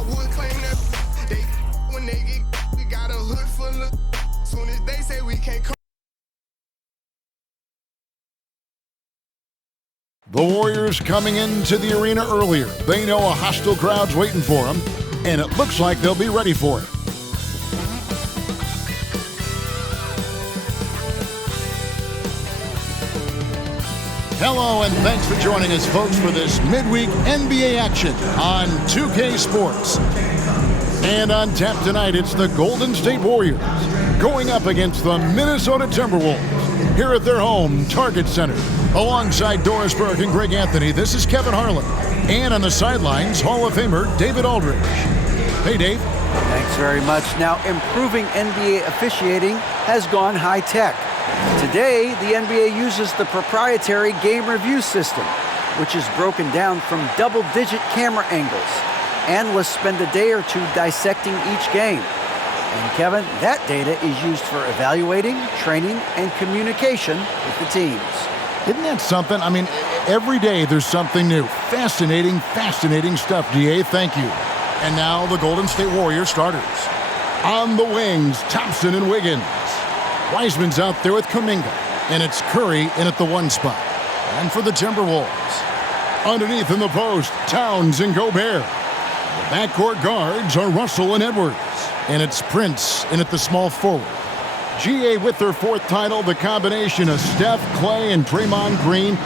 I would claim that they when they get, we got a hood full of. Soon as they say we can't come. The Warriors coming into the arena earlier. They know a hostile crowd's waiting for them, and it looks like they'll be ready for it. Hello, and thanks for joining us, folks, for this midweek NBA action on 2K Sports. And on tap tonight, it's the Golden State Warriors going up against the Minnesota Timberwolves here at their home, Target Center. Alongside Doris Burke and Greg Anthony, this is Kevin Harlan. And on the sidelines, Hall of Famer David Aldridge. Hey, Dave. Thanks very much. Now, improving NBA officiating has gone high-tech. Today, the NBA uses the proprietary game review system, which is broken down from double-digit camera angles. Analysts spend a day or two dissecting each game. And Kevin, that data is used for evaluating, training, and communication with the teams. Isn't that something? I mean, every day there's something new. Fascinating stuff, DA. Thank you. And now the Golden State Warriors starters. On the wings, Thompson and Wiggins. Wiseman's out there with Kuminga. And it's Curry in at the one spot. And for the Timberwolves, underneath in the post, Towns and Gobert. The backcourt guards are Russell and Edwards. And it's Prince in at the small forward. GA with their fourth title, the combination of Steph, Clay, and Draymond Green,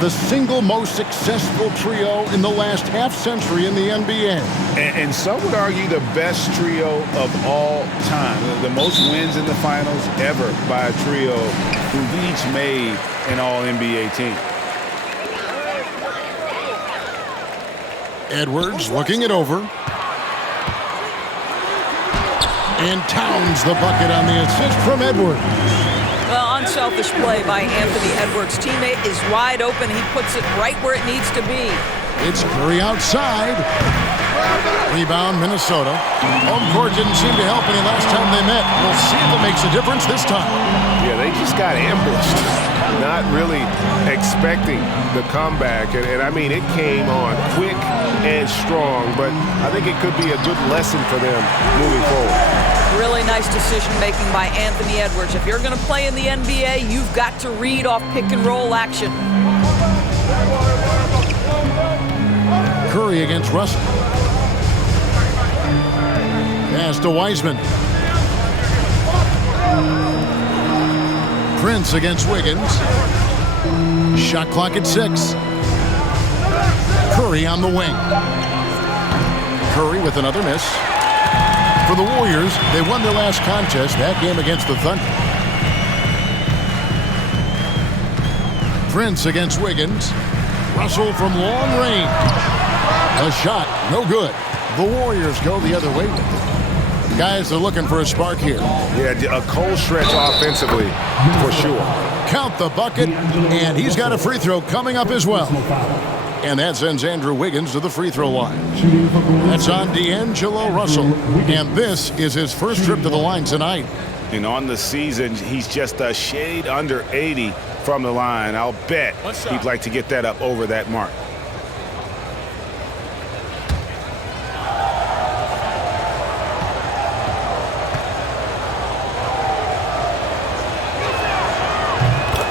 the single most successful trio in the last half-century in the NBA. And some would argue the best trio of all time. The most wins in the finals ever by a trio who've each made an All-NBA team. Edwards looking it over. And Towns the bucket on the assist from Edwards. Well, unselfish play by Anthony Edwards. Teammate is wide open. He puts it right where it needs to be. It's Curry outside. Rebound, Minnesota. Home court didn't seem to help any last time they met. We'll see if it makes a difference this time. Yeah, they just got ambushed. Not really expecting the comeback. And I mean, it came on quick and strong, but I think it could be a good lesson for them moving forward. Really nice decision-making by Anthony Edwards. If you're going to play in the NBA, you've got to read off pick-and-roll action. Curry against Russell. Pass to Wiseman. Prince against Wiggins. Shot clock at 6. Curry on the wing. Curry with another miss. For the Warriors, they won their last contest, that game against the Thunder. Prince against Wiggins. Russell from long range. A shot, no good. The Warriors go the other way with it. Guys are looking for a spark here. Yeah, a cold stretch offensively, for sure. Count the bucket, and he's got a free throw coming up as well. And that sends Andrew Wiggins to the free throw line. That's on D'Angelo Russell. And this is his first trip to the line tonight. And on the season, he's just a shade under 80 from the line. I'll bet he'd like to get that up over that mark.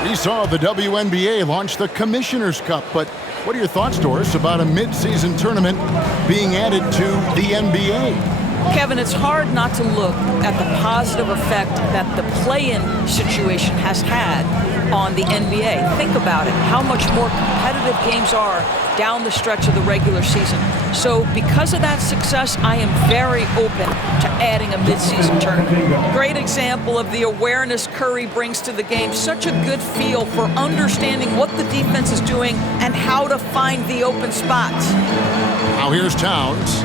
We saw the WNBA launch the Commissioner's Cup, but what are your thoughts, Doris, about a mid-season tournament being added to the NBA? Kevin, it's hard not to look at the positive effect that the play-in situation has had on the NBA. Think about it, how much more competitive games are down the stretch of the regular season. So because of that success, I am very open to adding a mid-season tournament. Great example of the awareness Curry brings to the game. Such a good feel for understanding what the defense is doing and how to find the open spots. Now here's Towns.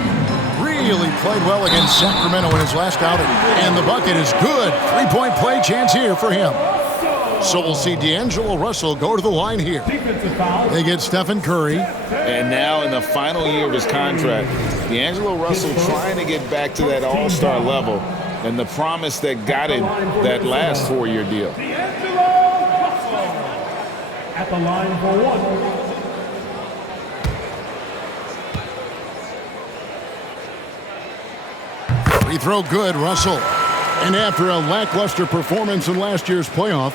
Really played well against Sacramento in his last outing. And the bucket is good. Three-point play chance here for him. So we'll see D'Angelo Russell go to the line here. They get Stephen Curry. And now in the final year of his contract, D'Angelo Russell trying to get back to that all-star level and the promise that got him that last 4-year deal. D'Angelo Russell at the line for one. Free throw good, Russell. And after a lackluster performance in last year's playoff,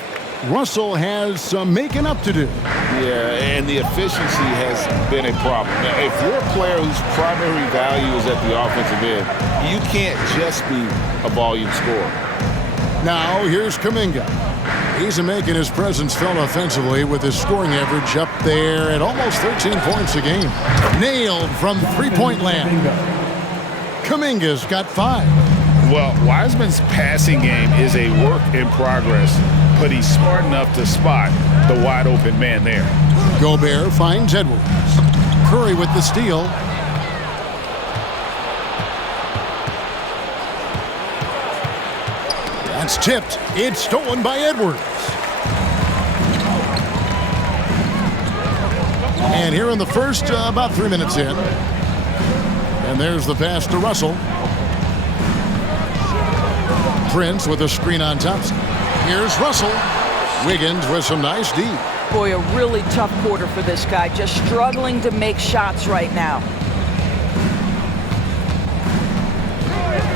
Russell has some making up to do. Yeah, and the efficiency has been a problem. Now, if you're a player whose primary value is at the offensive end, you can't just be a volume scorer. Now, here's Kuminga. He's making his presence felt offensively with his scoring average up there at almost 13 points a game. Nailed from three-point land. Kuminga's got 5. Well, Wiseman's passing game is a work in progress, but he's smart enough to spot the wide-open man there. Gobert finds Edwards. Curry with the steal. That's tipped. It's stolen by Edwards. And here in the first, about 3 minutes in. And there's the pass to Russell. Prince with a screen on Thompson. Here's Russell. Wiggins with some nice D. Boy, a really tough quarter for this guy. Just struggling to make shots right now.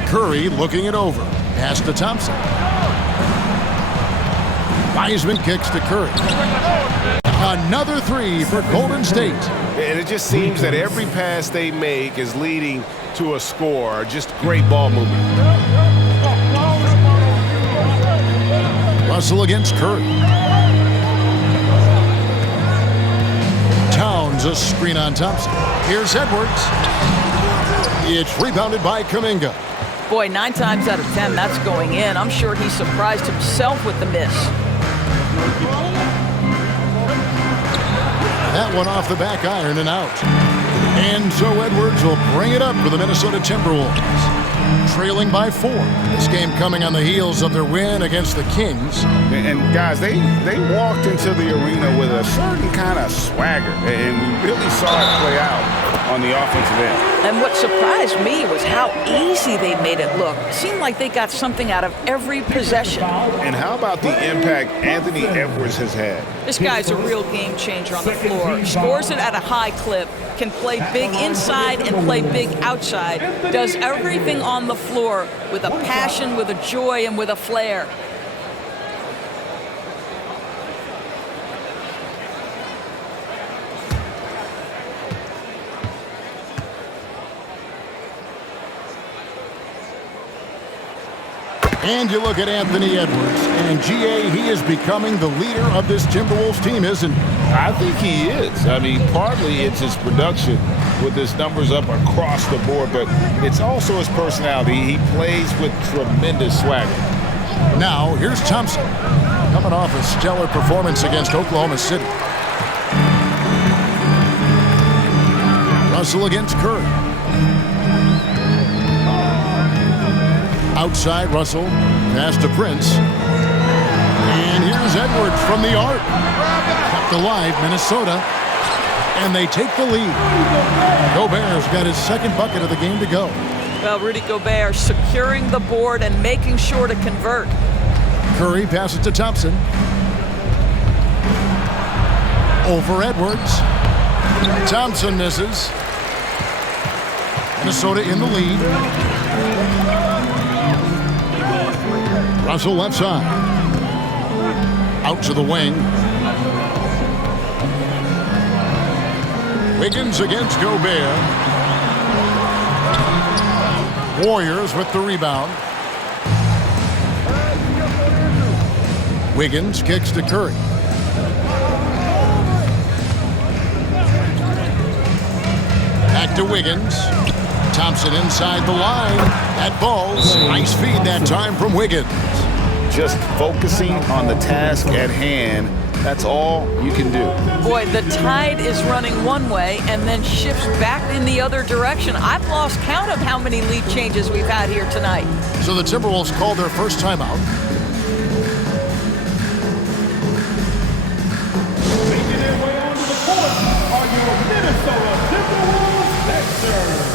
Curry looking it over. Pass to Thompson. Wiseman kicks to Curry. Another 3 for Golden State. And it just seems that every pass they make is leading to a score. Just great ball movement. Russell against Curry. Towns a screen on Thompson. Here's Edwards. It's rebounded by Kuminga. Boy, 9 times out of 10, that's going in. I'm sure he surprised himself with the miss. That one off the back iron and out. And so Edwards will bring it up for the Minnesota Timberwolves. Trailing by 4. This game coming on the heels of their win against the Kings. And guys, they walked into the arena with a certain kind of swagger, and we really saw it play out on the offensive end. And what surprised me was how easy they made it look. It seemed like they got something out of every possession. And how about the impact Anthony Edwards has had? This guy's a real game changer on the floor. He scores it at a high clip, can play big inside and play big outside, does everything on the floor with a passion, with a joy, and with a flair. And you look at Anthony Edwards, and GA, he is becoming the leader of this Timberwolves team, isn't he? I think he is. I mean, partly it's his production with his numbers up across the board, but it's also his personality. He plays with tremendous swagger. Now, here's Thompson, coming off a stellar performance against Oklahoma City. Russell against Curry. Outside, Russell, pass to Prince. And here's Edwards from the arc. Kept alive, Minnesota. And they take the lead. Gobert's got his second bucket of the game to go. Well, Rudy Gobert securing the board and making sure to convert. Curry passes to Thompson. Over Edwards. Thompson misses. Minnesota in the lead. Russell left side. Out to the wing. Wiggins against Gobert. Warriors with the rebound. Wiggins kicks to Curry. Back to Wiggins. Thompson inside the line. That ball's nice feed that time from Wiggins. Just focusing on the task at hand, that's all you can do. Boy, the tide is running one way and then shifts back in the other direction. I've lost count of how many lead changes we've had here tonight. So the Timberwolves called their first timeout. Making their way onto the court are your Minnesota Timberwolves Sixers.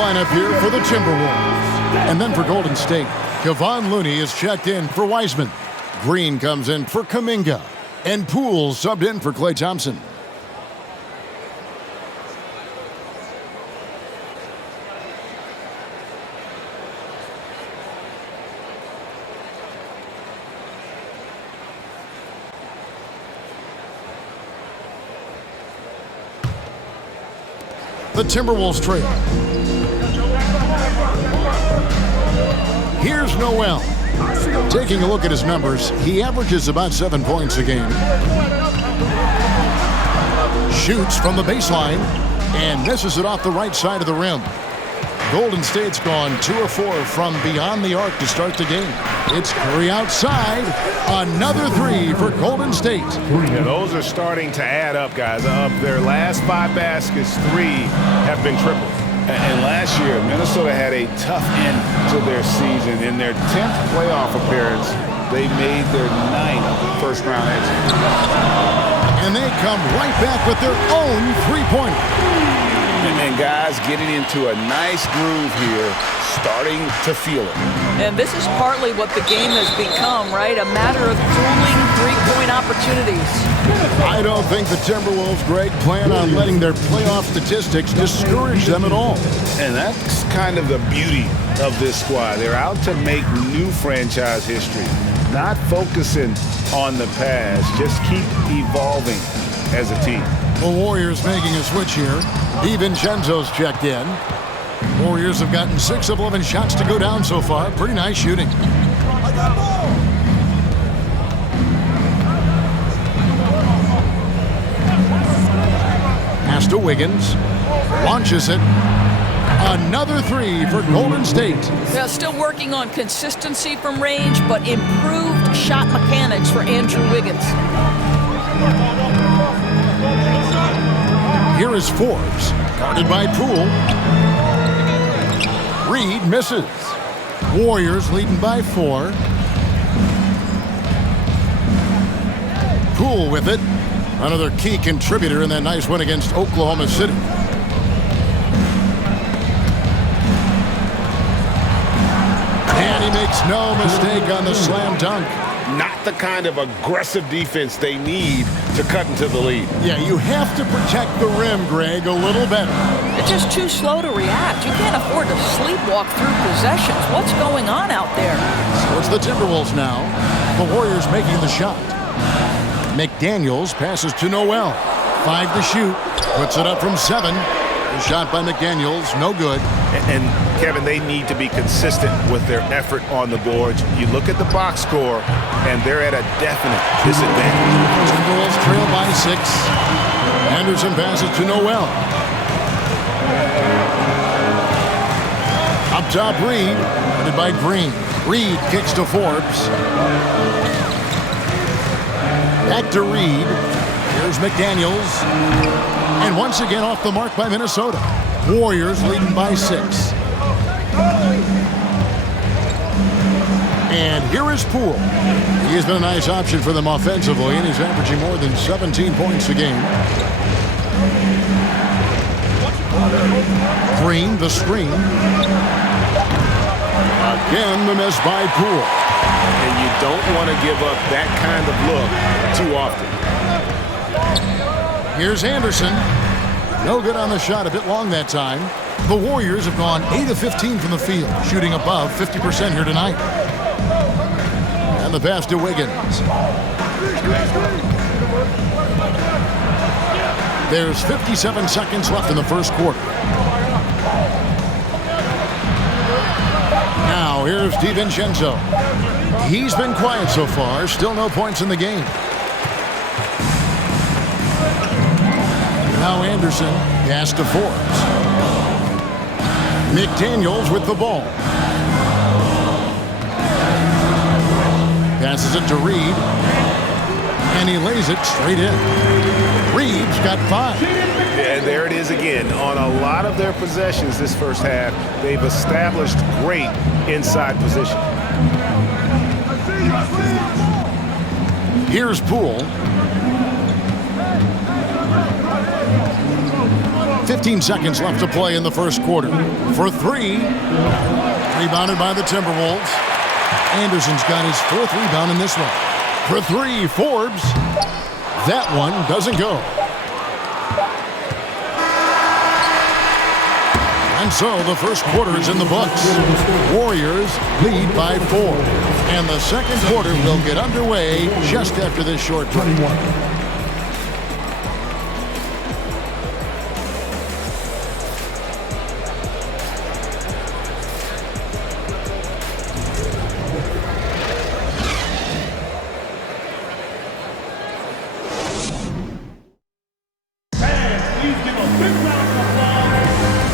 lineup here for the Timberwolves. And then for Golden State, Kevon Looney is checked in for Wiseman. Green comes in for Kuminga. And Poole subbed in for Klay Thompson. The Timberwolves trail. Here's Noel. Taking a look at his numbers, he averages about 7 points a game. Shoots from the baseline and misses it off the right side of the rim. Golden State's gone 2 of 4 from beyond the arc to start the game. It's Curry outside. Another 3 for Golden State. Yeah, those are starting to add up, guys. Of their last 5 baskets, 3 have been triples. And last year, Minnesota had a tough end to their season. In their 10th playoff appearance, they made their 9th first-round exit. And they come right back with their own three-pointer. And guys getting into a nice groove here, starting to feel it. And this is partly what the game has become, right? A matter of drooling three-point opportunities. I don't think the Timberwolves, Greg, plan on letting their playoff statistics discourage them at all. And that's kind of the beauty of this squad. They're out to make new franchise history, not focusing on the past, just keep evolving as a team. The Warriors making a switch here. DiVincenzo's checked in. Warriors have gotten 6 of 11 shots to go down so far. Pretty nice shooting. Pass to Wiggins. Launches it. Another 3 for Golden State. Yeah, still working on consistency from range, but improved shot mechanics for Andrew Wiggins. Here is Forbes, guarded by Poole. Reed misses. Warriors leading by 4. Poole with it. Another key contributor in that nice win against Oklahoma City. And he makes no mistake on the slam dunk. Not the kind of aggressive defense they need to cut into the lead. Yeah, you have to protect the rim, Greg, a little better. They're just too slow to react. You can't afford to sleepwalk through possessions. What's going on out there? So it's the Timberwolves now. The Warriors making the shot. McDaniels passes to Noel. 5 to shoot. Puts it up from 7. The shot by McDaniels, no good. And Kevin, they need to be consistent with their effort on the boards. You look at the box score, and they're at a definite disadvantage. Timberwolves trail by 6. Anderson passes to Noel. Up top, Reed, guarded by Green. Reed kicks to Forbes. Back to Reed. Here's McDaniels. And once again off the mark by Minnesota. Warriors leading by 6. And here is Poole. He has been a nice option for them offensively, and he's averaging more than 17 points a game. Green, the screen. Again, the miss by Poole. And you don't want to give up that kind of look too often. Here's Anderson. No good on the shot, a bit long that time. The Warriors have gone 8 of 15 from the field, shooting above 50% here tonight. And the pass to Wiggins. There's 57 seconds left in the first quarter. Now here's DiVincenzo. He's been quiet so far, still no points in the game. Now Anderson, pass to Forbes. McDaniels with the ball. Passes it to Reed. And he lays it straight in. Reed's got 5. And there it is again. On a lot of their possessions this first half, they've established great inside position. Here's Poole. 15 seconds left to play in the first quarter. For three. Rebounded by the Timberwolves. Anderson's got his fourth rebound in this one. For three, Forbes. That one doesn't go. And so the first quarter is in the books. Warriors lead by 4. And the second quarter will get underway just after this short break.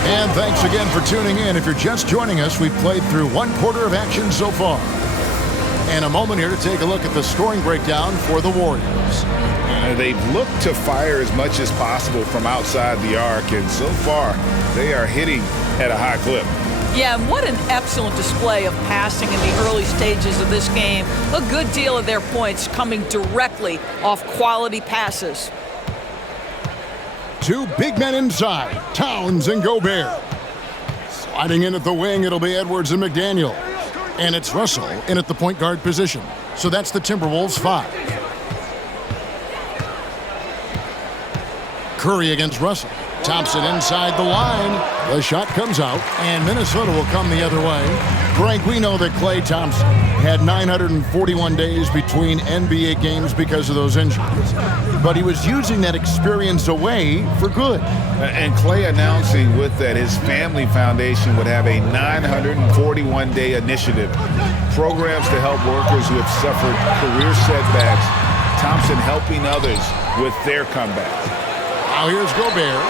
And thanks again for tuning in. If you're just joining us, we've played through one quarter of action so far. And a moment here to take a look at the scoring breakdown for the Warriors. They've looked to fire as much as possible from outside the arc, and so far they are hitting at a high clip. Yeah, and what an excellent display of passing in the early stages of this game. A good deal of their points coming directly off quality passes. Two big men inside, Towns and Gobert. Sliding in at the wing, it'll be Edwards and McDaniel. And it's Russell in at the point guard position. So that's the Timberwolves 5. Curry against Russell. Thompson inside the line. The shot comes out, and Minnesota will come the other way. Frank, we know that Klay Thompson had 941 days between NBA games because of those injuries. But he was using that experience away for good. And Klay announcing with that his family foundation would have a 941-day initiative. Programs to help workers who have suffered career setbacks. Thompson helping others with their comeback. Now here's Gobert.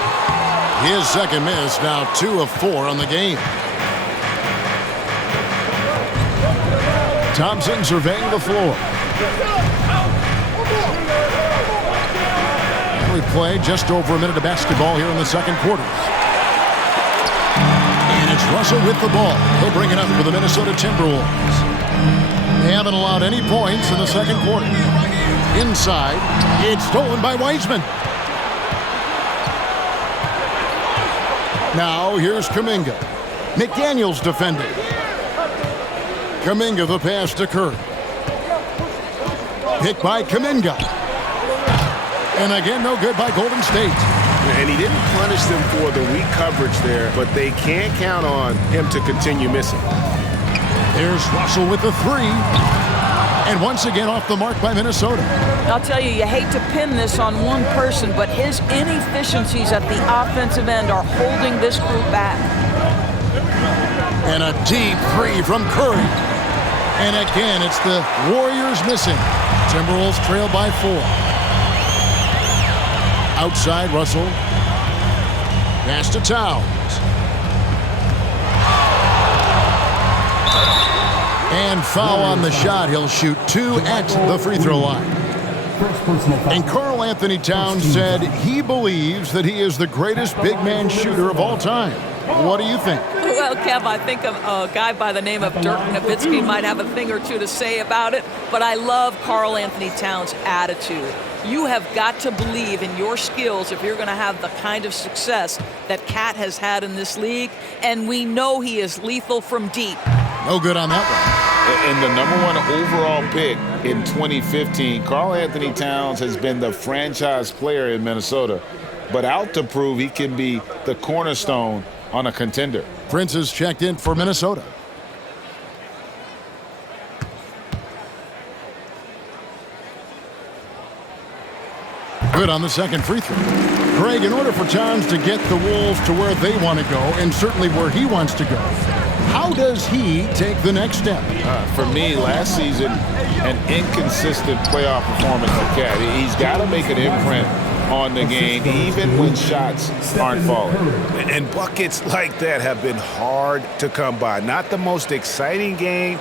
His second miss, now 2 of 4 on the game. Thompson surveying the floor. We play just over a minute of basketball here in the second quarter. And it's Russell with the ball. He'll bring it up for the Minnesota Timberwolves. They haven't allowed any points in the second quarter. Inside, it's stolen by Wiseman. Now here's Kuminga. McDaniel's defending. Kuminga the pass to Curry. Picked by Kuminga. And again, no good by Golden State. And he didn't punish them for the weak coverage there, but they can't count on him to continue missing. There's Russell with the 3. And once again off the mark by Minnesota. I'll tell you, you hate to pin this on one person, but his inefficiencies at the offensive end are holding this group back. And a deep 3 from Curry. And again, it's the Warriors missing. Timberwolves trail by 4. Outside, Russell. Pass to Towns. And foul on the shot. He'll shoot 2 at the free throw line. And Karl Anthony Towns said he believes that he is the greatest big man shooter of all time. What do you think? Well, Kev, I think a guy by the name of Dirk Nowitzki might have a thing or two to say about it, but I love Karl Anthony Towns' attitude. You have got to believe in your skills if you're going to have the kind of success that Cat has had in this league, and we know he is lethal from deep. No good on that one. And the #1 overall pick in 2015, Karl Anthony Towns has been the franchise player in Minnesota, but out to prove he can be the cornerstone on a contender. Prince is checked in for Minnesota. Good on the second free throw. Greg, in order for Towns to get the Wolves to where they want to go, and certainly where he wants to go, how does he take the next step? For me, last season, an inconsistent playoff performance for Cat. He's got to make an imprint on the game, even when shots aren't falling. And buckets like that have been hard to come by. Not the most exciting game.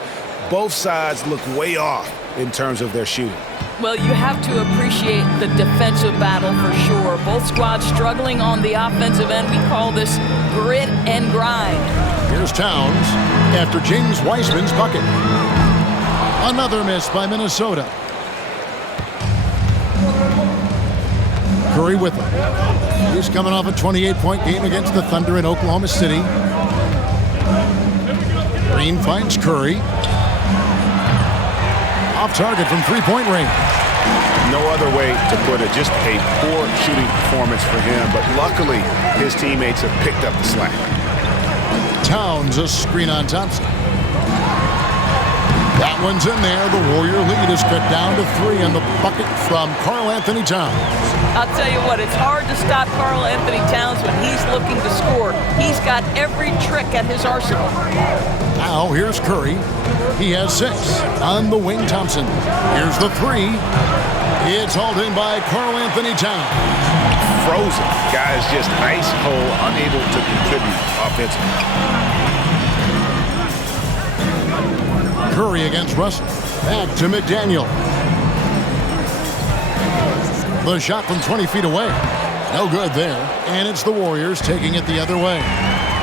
Both sides look way off in terms of their shooting. Well, you have to appreciate the defensive battle for sure. Both squads struggling on the offensive end. We call this grit and grind. Here's Towns after James Wiseman's bucket. Another miss by Minnesota. Curry with it. He's coming off a 28-point game against the Thunder in Oklahoma City. Green finds Curry. Off target from three-point range. No other way to put it. Just a poor shooting performance for him. But luckily, his teammates have picked up the slack. Towns a screen on Thompson. That one's in there. The Warrior lead is cut down to 3 on the bucket from Karl Anthony Towns. I'll tell you what, it's hard to stop Karl Anthony Towns when he's looking to score. He's got every trick at his arsenal. Now here's Curry. He has 6 on the wing. Thompson. Here's the 3. It's hauled in by Karl Anthony Towns. Frozen. Guys just ice cold, unable to contribute offensively. Curry against Russell. Back to McDaniel. The shot from 20 feet away. No good there. And it's the Warriors taking it the other way.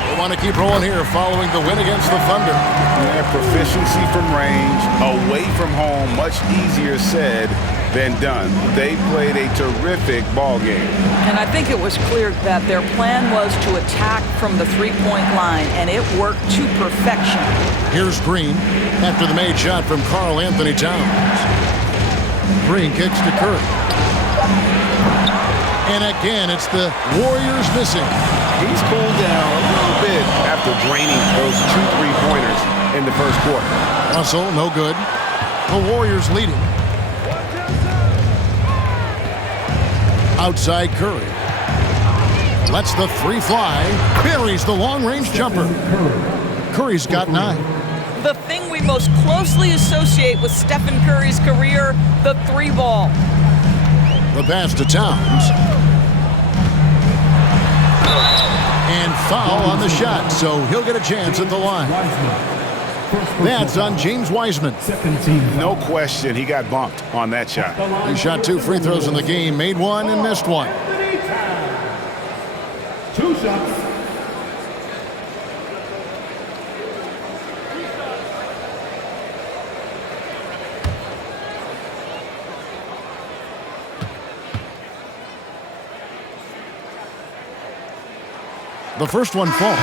They want to keep rolling here following the win against the Thunder. Yeah, proficiency from range, away from home, much easier said than done. They played a terrific ball game. And I think it was clear that their plan was to attack from the three-point line, and it worked to perfection. Here's Green after the made shot from Karl Anthony Towns. Green kicks to Curry. And again, it's the Warriors missing. He's cooled down a little bit after draining those 2 3-pointers in the first quarter. Russell, no good. The Warriors leading. Outside Curry. Lets the 3 fly. Buries the long-range jumper. Curry's got 9. The thing we most closely associate with Stephen Curry's career, the 3-ball. The pass to Towns. And foul on the shot, so he'll get a chance at the line. That's on James Wiseman. No question, he got bumped on that shot. He shot 2 free throws in the game, made 1 and missed 1. 2 shots. The first one falls.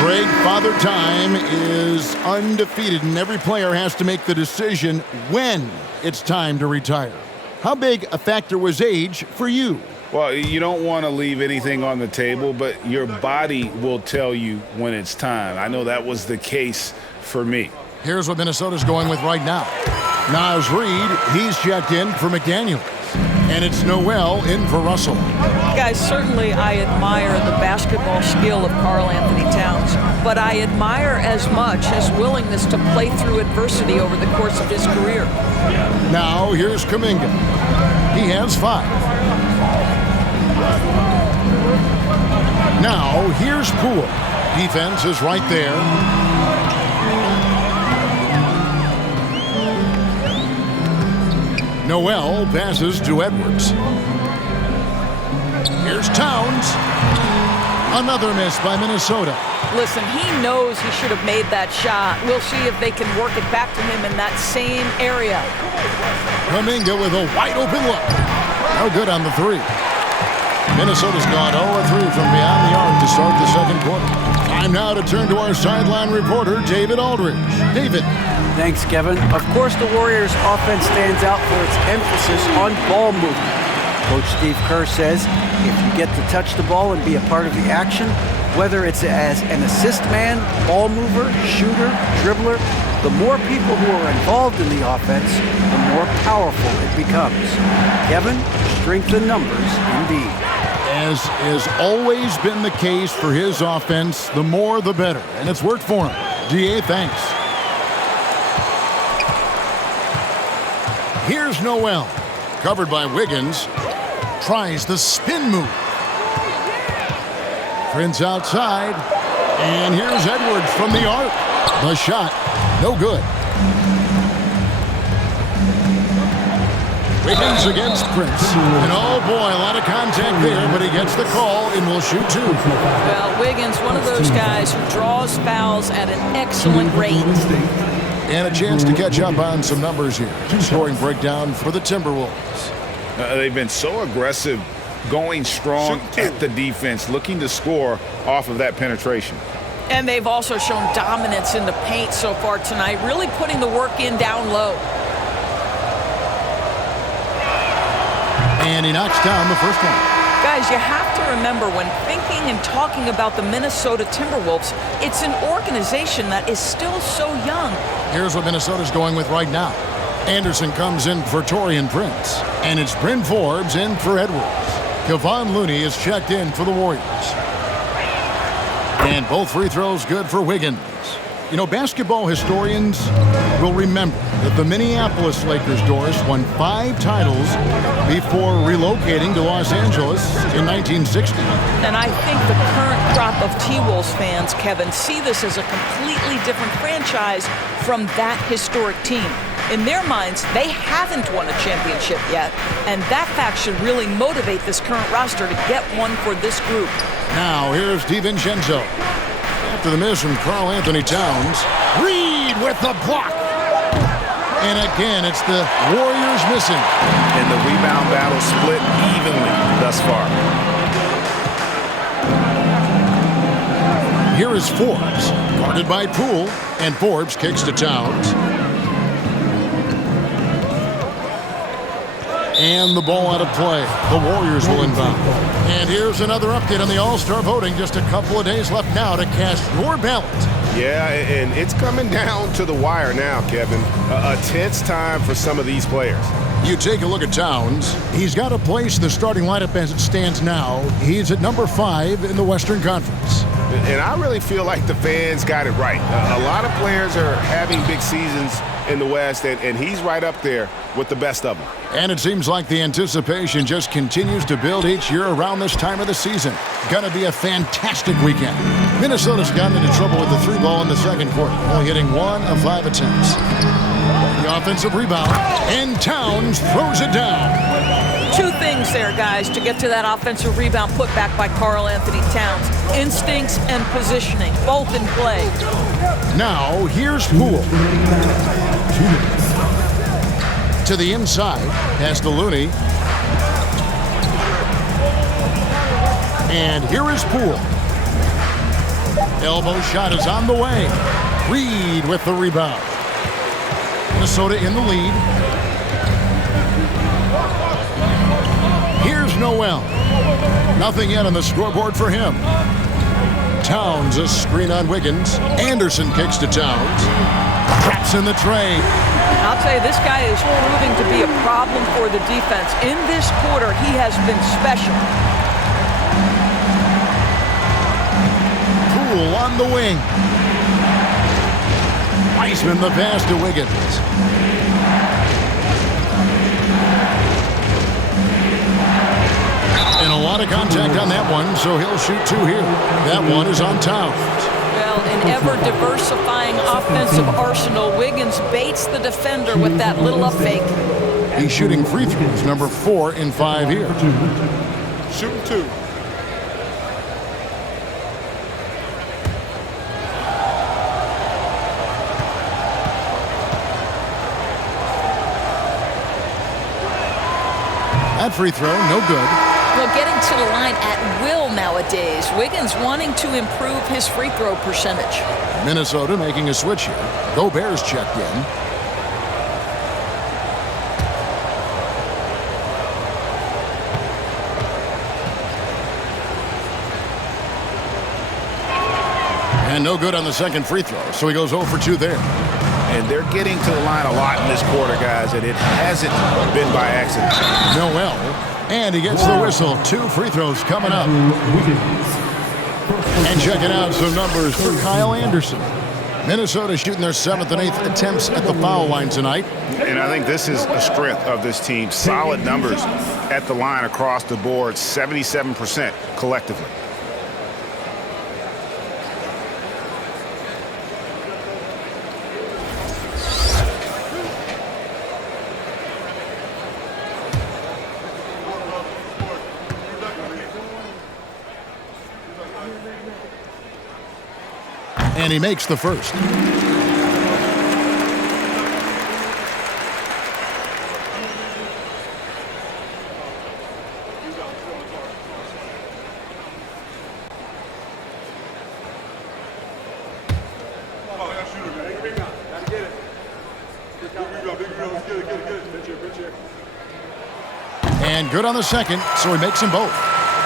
Greg, Father Time is undefeated, and every player has to make the decision when it's time to retire. How big a factor was age for you? Well, you don't want to leave anything on the table, but your body will tell you when it's time. I know that was the case for me. Here's what Minnesota's going with right now. Naz Reid, he's checked in for McDaniel. And it's Noel in for Russell. Guys, certainly I admire the basketball skill of Karl Anthony Towns, but I admire as much his willingness to play through adversity over the course of his career. Now here's Kuminga. He has 5. Now here's Poole. Defense is right there. Noel passes to Edwards. Here's Towns. Another miss by Minnesota. Listen, he knows he should have made that shot. We'll see if they can work it back to him in that same area. Kuminga with a wide open look. No good on the 3. Minnesota's gone 0-3 from beyond the arc to start the second quarter. Time now to turn to our sideline reporter, David Aldridge. David. Thanks, Kevin. Of course, the Warriors' offense stands out for its emphasis on ball movement. Coach Steve Kerr says if you get to touch the ball and be a part of the action, whether it's as an assist man, ball mover, shooter, dribbler, the more people who are involved in the offense, the more powerful it becomes. Kevin, strength in numbers indeed. As has always been the case for his offense, the more the better. And it's worked for him. DA, thanks. Here's Noel, covered by Wiggins. Tries the spin move. Prince outside. And here's Edwards from the arc. The shot, no good. Wiggins against Prince. And oh boy, a lot of contact there, but he gets the call and will shoot 2. Well, Wiggins, one of those guys who draws fouls at an excellent rate. And a chance to catch up on some numbers here. Scoring breakdown for the Timberwolves. They've been so aggressive going strong at the defense, looking to score off of that penetration. And they've also shown dominance in the paint so far tonight, really putting the work in down low. And he knocks down the first one. Guys, you have to remember when thinking and talking about the Minnesota Timberwolves, it's an organization that is still so young. Here's what Minnesota's going with right now. Anderson comes in for Taurean Prince, and it's Bryn Forbes in for Edwards. Kevon Looney is checked in for the Warriors. And both free throws good for Wiggins. You know, basketball historians will remember that the Minneapolis Lakers, Doris, won 5 titles before relocating to Los Angeles in 1960. And I think the current crop of T-Wolves fans, Kevin, see this as a completely different franchise from that historic team. In their minds, they haven't won a championship yet, and that fact should really motivate this current roster to get one for this group. Now, here's DiVincenzo. After the miss from Karl Anthony Towns, Reed with the block. And again, it's the Warriors missing. And the rebound battle split evenly thus far. Here is Forbes, guarded by Poole, and Forbes kicks to Towns. And the ball out of play. The Warriors will inbound. And here's another update on the All-Star voting. Just a couple of days left now to cast your ballot. Yeah, and it's coming down to the wire now, Kevin. A tense time for some of these players. You take a look at Towns. He's got a place in the starting lineup as it stands now. He's at number 5 in the Western Conference. And I really feel like the fans got it right. A lot of players are having big seasons in the West, and he's right up there with the best of them. And it seems like the anticipation just continues to build each year around this time of the season. Gonna be a fantastic weekend. Minnesota's gotten into trouble with the 3 ball in the second quarter, only hitting 1 of 5 attempts. The offensive rebound, and Towns throws it down. 2 things there, guys, to get to that offensive rebound put back by Karl Anthony Towns. Instincts and positioning, both in play. Now, here's Poole. To the inside, pass to Looney. And here is Poole. Elbow shot is on the way. Reed with the rebound. Minnesota in the lead. Here's Noel. Nothing yet on the scoreboard for him. Towns, a screen on Wiggins. Anderson kicks to Towns. Traps in the tray. I'll tell you, this guy is proving to be a problem for the defense. In this quarter, he has been special. Poole on the wing. Weissman the pass to Wiggins. And a lot of contact on that one, so he'll shoot 2 here. That one is on Towns. Well, an ever-diversifying offensive arsenal, Wiggins baits the defender with that little up fake. He's shooting free throws, number 4 in 5 here. Shooting 2. That free throw, no good. Well, getting to the line at will nowadays. Wiggins wanting to improve his free throw percentage. Minnesota making a switch here. Gobert's checked in. And no good on the second free throw, so he goes 0 for 2 there. And they're getting to the line a lot in this quarter, guys, and it hasn't been by accident. Noel, and he gets the whistle. 2 free throws coming up. And checking out some numbers for Kyle Anderson. Minnesota shooting their 7th and 8th attempts at the foul line tonight. And I think this is a strength of this team. Solid numbers at the line across the board, 77% collectively. And he makes the first. And good on the second, so he makes them both.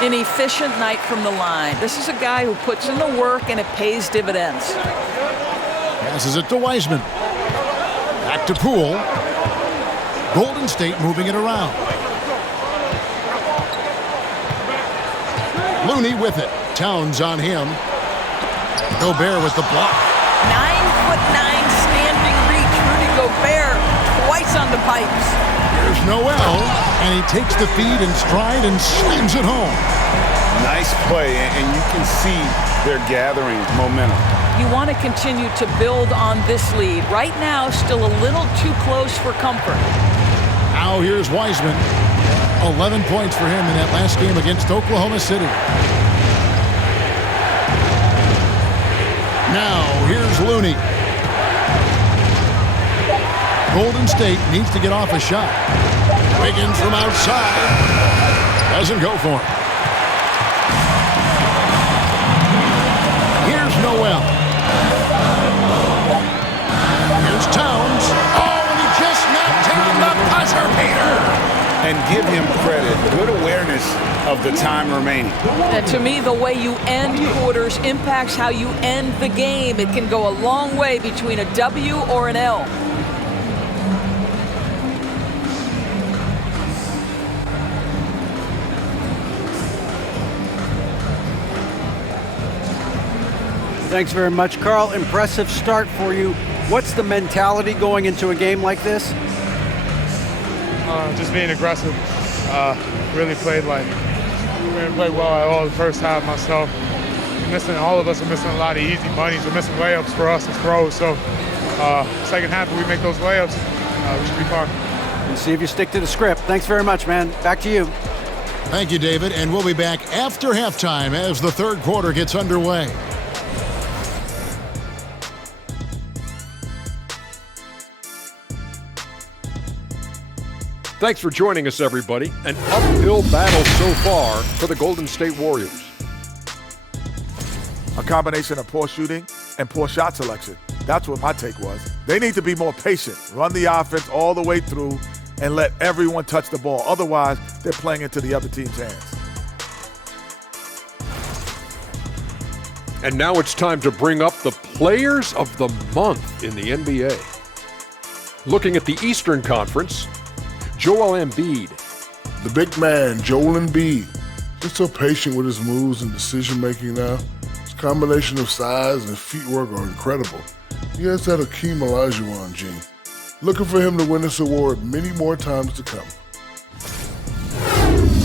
An efficient night from the line. This is a guy who puts in the work and it pays dividends. Passes it to Wiseman. Back to Poole. Golden State moving it around. Looney with it. Towns on him. Gobert with the block. 9'9" standing reach. Rudy Gobert twice on the pipes. There's Noel, and he takes the feed in stride and slams it home. Nice play, and you can see they're gathering momentum. You want to continue to build on this lead. Right now, still a little too close for comfort. Now here's Wiseman. 11 points for him in that last game against Oklahoma City. Now here's Looney. Golden State needs to get off a shot. Wiggins from outside. Doesn't go for him. Here's Noel. Here's Towns. Oh, and he just knocked down the buzzer beater. And give him credit. Good awareness of the time remaining. To me, the way you end quarters impacts how you end the game. It can go a long way between a W or an L. Thanks very much, Carl. Impressive start for you. What's the mentality going into a game like this? Just being aggressive. Really played well at all the first half myself. All of us are missing a lot of easy bunnies. We're missing layups for us as pros. So second half, if we make those layups, we should be fine. And see if you stick to the script. Thanks very much, man. Back to you. Thank you, David. And we'll be back after halftime as the third quarter gets underway. Thanks for joining us, everybody. An uphill battle so far for the Golden State Warriors. A combination of poor shooting and poor shot selection. That's what my take was. They need to be more patient, run the offense all the way through, and let everyone touch the ball. Otherwise, they're playing into the other team's hands. And now it's time to bring up the Players of the Month in the NBA. Looking at the Eastern Conference, Joel Embiid. The big man, Joel Embiid. Just so patient with his moves and decision-making now. His combination of size and feet work are incredible. He has that Hakeem Olajuwon gene. Looking for him to win this award many more times to come.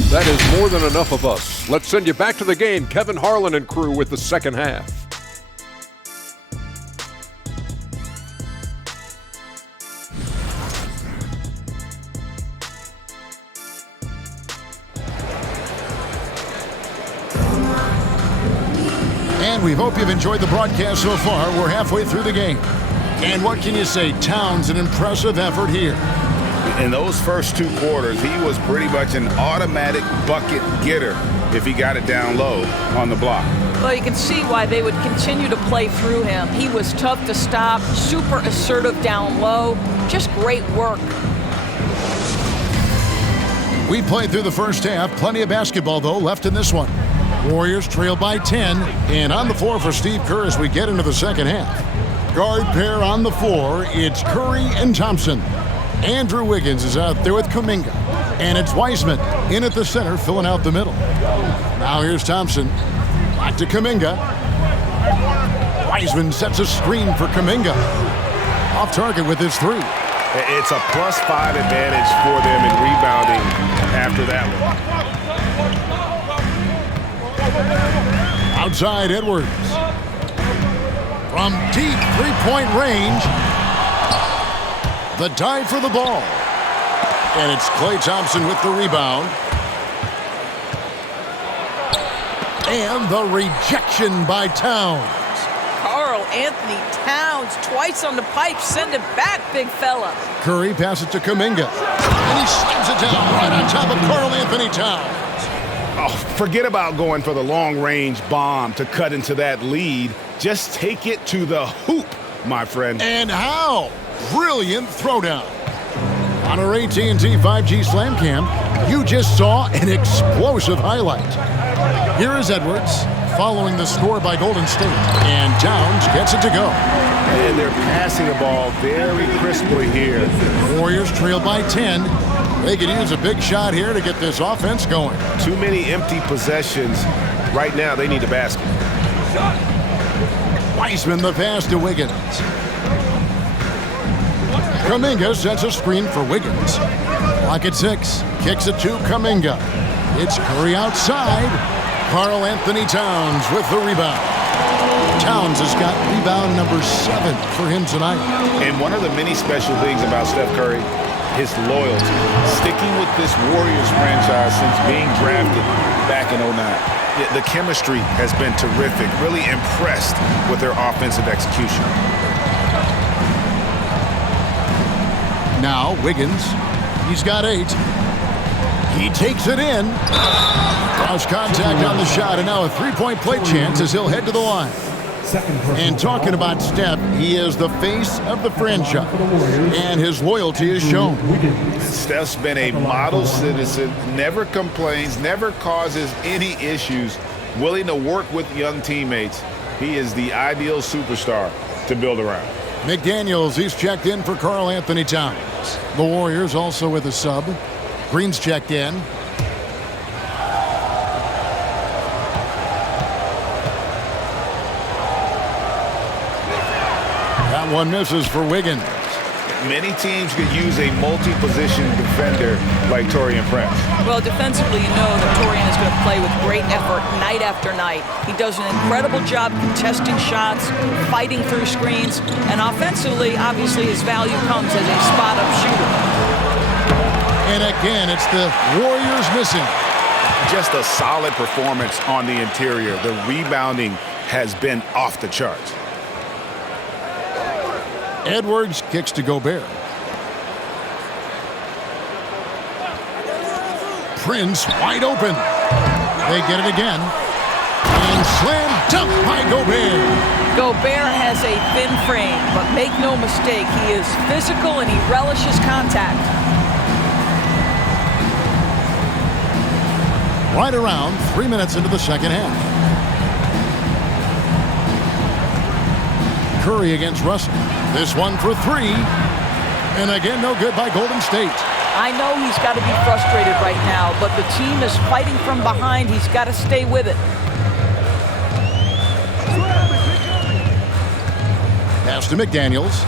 That is more than enough of us. Let's send you back to the game. Kevin Harlan and crew with the second half. And we hope you've enjoyed the broadcast so far. We're halfway through the game. And what can you say? Towns, an impressive effort here. In those first two quarters, he was pretty much an automatic bucket getter if he got it down low on the block. Well, you can see why they would continue to play through him. He was tough to stop, super assertive down low. Just great work. We played through the first half. Plenty of basketball, though, left in this one. Warriors trail by 10. And on the floor for Steve Kerr as we get into the second half. Guard pair on the floor. It's Curry and Thompson. Andrew Wiggins is out there with Kuminga. And it's Wiseman in at the center, filling out the middle. Now here's Thompson. Back to Kuminga. Wiseman sets a screen for Kuminga. Off target with his three. It's a +5 advantage for them in rebounding after that one. Outside Edwards. From deep three-point range. The dive for the ball. And it's Klay Thompson with the rebound. And the rejection by Towns. Karl Anthony Towns twice on the pipe. Send it back, big fella. Curry passes to Kuminga. And he slams it down right on top of Karl Anthony Towns. Oh, forget about going for the long-range bomb to cut into that lead. Just take it to the hoop, my friend. And how? Brilliant throwdown. On our AT&T 5G Slam Cam, you just saw an explosive highlight. Here is Edwards following the score by Golden State, and Towns gets it to go. And they're passing the ball very crisply here. Warriors trail by 10. They could use a big shot here to get this offense going. Too many empty possessions. Right now, they need a basket. Weissman the pass to Wiggins. Kuminga sets a screen for Wiggins. Clock at 6. Kicks it to Kuminga. It's Curry outside. Karl Anthony Towns with the rebound. Towns has got rebound number 7 for him tonight. And one of the many special things about Steph Curry, his loyalty. Sticking with this Warriors franchise since being drafted back in 2009. The chemistry has been terrific. Really impressed with their offensive execution. Now Wiggins, he's got 8. He takes it in. Cross contact on the shot, and now a three-point play chance as he'll head to the line. And talking about Steph, he is the face of the franchise, and his loyalty is shown. Steph's been a model citizen, never complains, never causes any issues, willing to work with young teammates. He is the ideal superstar to build around. McDaniels, he's checked in for Karl Anthony Towns. The Warriors also with a sub. Green's checked in. That one misses for Wiggins. Many teams could use a multi-position defender like Taurean Prince. Well, defensively, you know that Taurean is going to play with great effort night after night. He does an incredible job contesting shots, fighting through screens, and offensively, obviously, his value comes as a spot-up shooter. And again, it's the Warriors missing. Just a solid performance on the interior. The rebounding has been off the charts. Edwards kicks to Gobert. Prince wide open. They get it again. And slam dunk by Gobert. Gobert has a thin frame, but make no mistake, he is physical and he relishes contact. Right around 3 minutes into the second half. Curry against Russell. This one for 3. And again, no good by Golden State. I know he's got to be frustrated right now, but the team is fighting from behind. He's got to stay with it. Pass to McDaniels.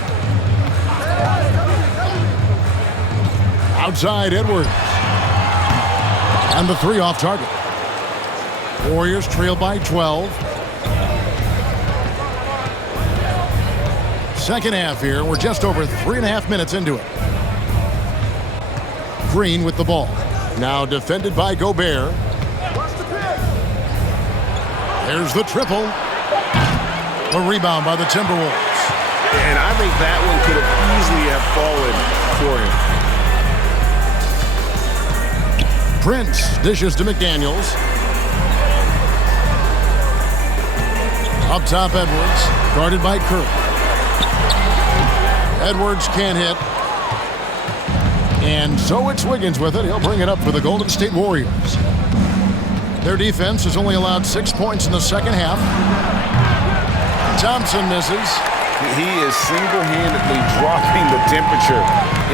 Outside Edwards. And the 3 off target. Warriors trail by 12. Second half here. We're just over 3.5 minutes into it. Green with the ball. Now defended by Gobert. There's the triple. A rebound by the Timberwolves. And I think that one could have easily have fallen for him. Prince dishes to McDaniels. Up top, Edwards. Guarded by Curry. Edwards can't hit. And so it's Wiggins with it. He'll bring it up for the Golden State Warriors. Their defense has only allowed 6 points in the second half. Thompson misses. He is single-handedly dropping the temperature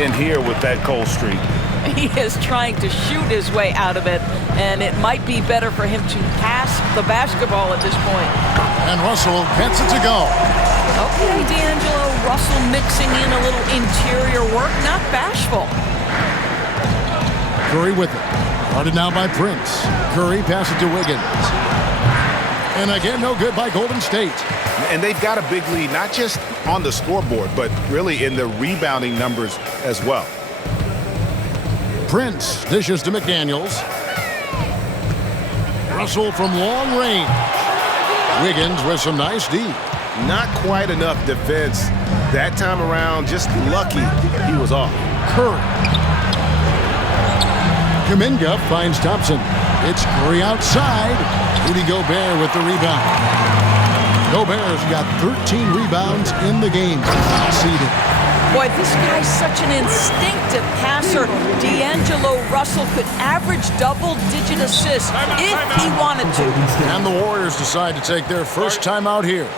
in here with that cold streak. He is trying to shoot his way out of it, and it might be better for him to pass the basketball at this point. And Russell gets it to go. Okay, D'Angelo, Russell mixing in a little interior work, not bashful. Curry with it. Guarded now by Prince. Curry passes it to Wiggins. And again, no good by Golden State. And they've got a big lead, not just on the scoreboard, but really in the rebounding numbers as well. Prince dishes to McDaniels. Russell from long range. Wiggins with some nice D. Not quite enough defense. That time around, just lucky he was off. Curry. Kuminga finds Thompson. It's Curry outside. Rudy Gobert with the rebound. Gobert's got 13 rebounds in the game. Seeded. Boy, this guy's such an instinctive passer. D'Angelo Russell could average double-digit assists if he wanted to. And the Warriors decide to take their first time out here.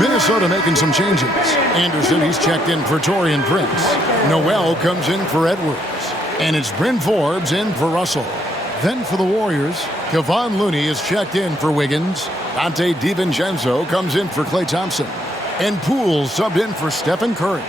Minnesota making some changes. Anderson, he's checked in for Taurean Prince. Noel comes in for Edwards. And it's Bryn Forbes in for Russell. Then for the Warriors, Kevon Looney is checked in for Wiggins. Dante DiVincenzo comes in for Klay Thompson. And Poole subbed in for Stephen Curry.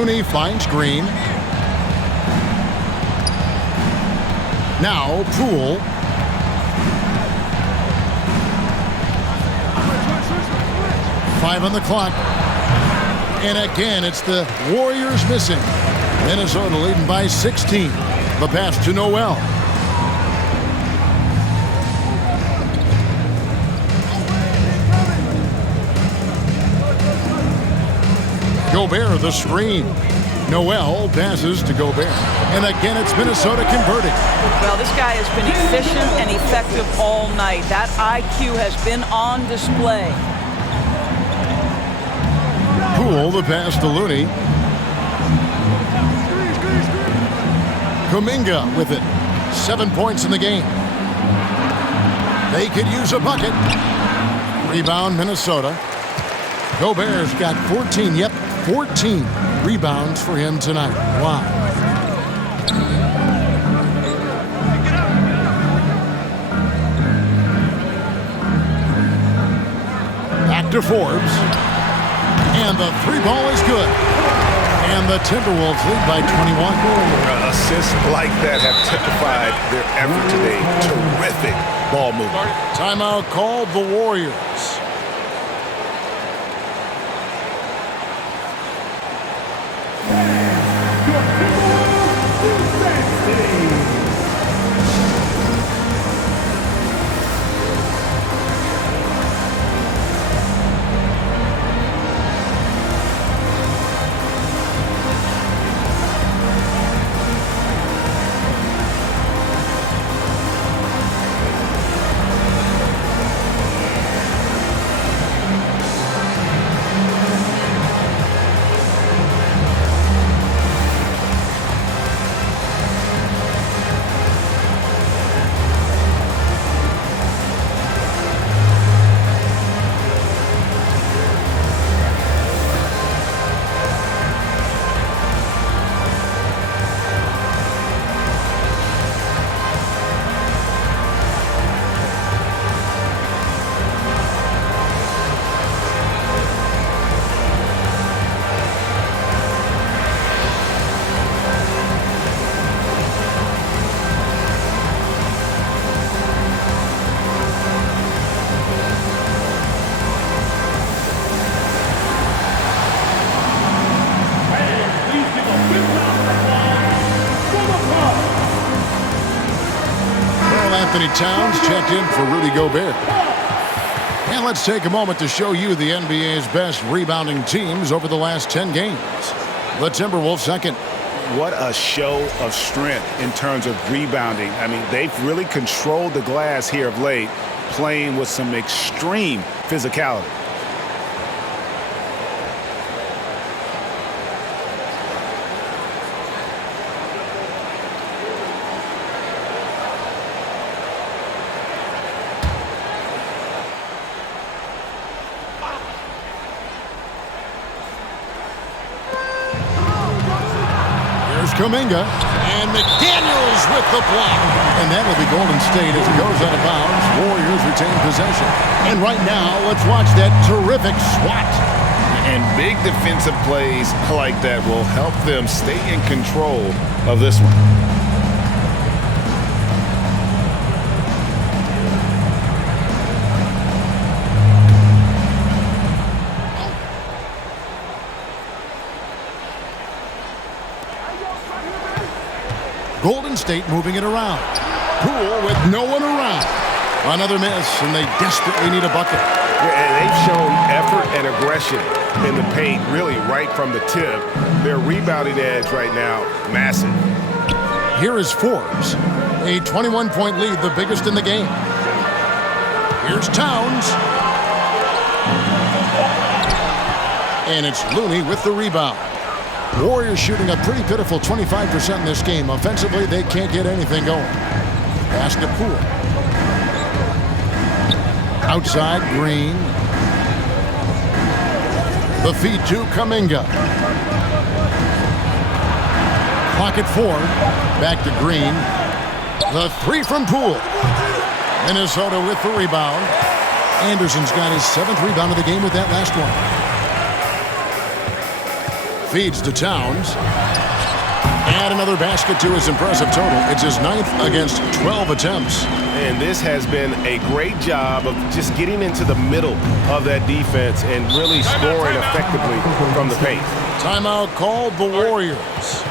Looney finds Green. Now Poole. Five on the clock. And again, it's the Warriors missing. Minnesota leading by 16. The pass to Noel. Gobert, the screen. Noel passes to Gobert. And again, it's Minnesota converting. Well, this guy has been efficient and effective all night. That IQ has been on display. Poole, the pass to Looney. Kuminga with it. 7 points in the game. They could use a bucket. Rebound, Minnesota. Gobert's got 14. Yep, 14 rebounds for him tonight. Wow. Back to Forbes. And the three ball is good. And the Timberwolves lead by 21. Assists like that have typified their effort today. Terrific ball movement. Timeout called the Warriors. Anthony Towns checked in for Rudy Gobert. And let's take a moment to show you the NBA's best rebounding teams over the last 10 games. The Timberwolves second. What a show of strength in terms of rebounding. I mean, they've really controlled the glass here of late, playing with some extreme physicality. Kuminga, and McDaniels with the block. And that will be Golden State as it goes out of bounds. Warriors retain possession. And right now, let's watch that terrific swat. And big defensive plays like that will help them stay in control of this one. Golden State moving it around. Poole with no one around. Another miss, and they desperately need a bucket. Yeah, and they've shown effort and aggression in the paint, really right from the tip. Their rebounding edge right now, massive. Here is Forbes. A 21-point lead, the biggest in the game. Here's Towns. And it's Looney with the rebound. Warriors shooting a pretty pitiful 25% in this game. Offensively, they can't get anything going. Pass to Poole. Outside, Green. The feed to Kuminga. Clock at 4. Back to Green. The three from Poole. Minnesota with the rebound. Anderson's got his 7th rebound of the game with that last one. Feeds to Towns. Add another basket to his impressive total. It's his 9th against 12 attempts. And this has been a great job of just getting into the middle of that defense and really scoring effectively from the paint. Timeout called the Warriors.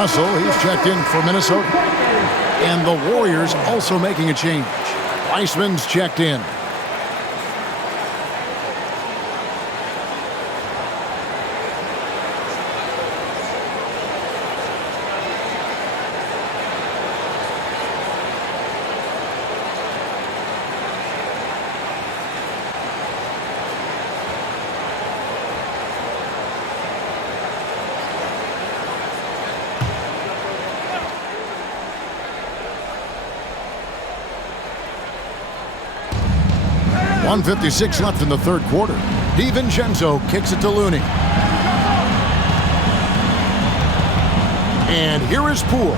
Russell, he's checked in for Minnesota. And the Warriors also making a change. Weissman's checked in. .156 left in the third quarter. DiVincenzo kicks it to Looney. And here is Poole.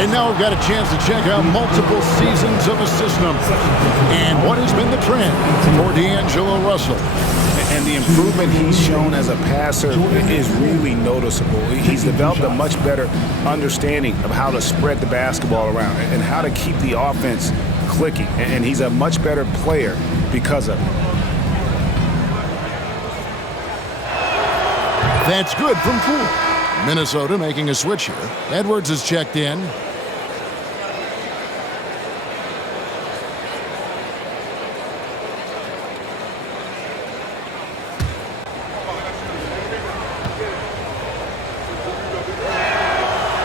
And now we've got a chance to check out multiple seasons of a system and what has been the trend for D'Angelo Russell. And the improvement he's shown as a passer is really noticeable. He's developed a much better understanding of how to spread the basketball around and how to keep the offense clicking, and he's a much better player because of it. That's good from Poole. Minnesota making a switch here. Edwards is checked in.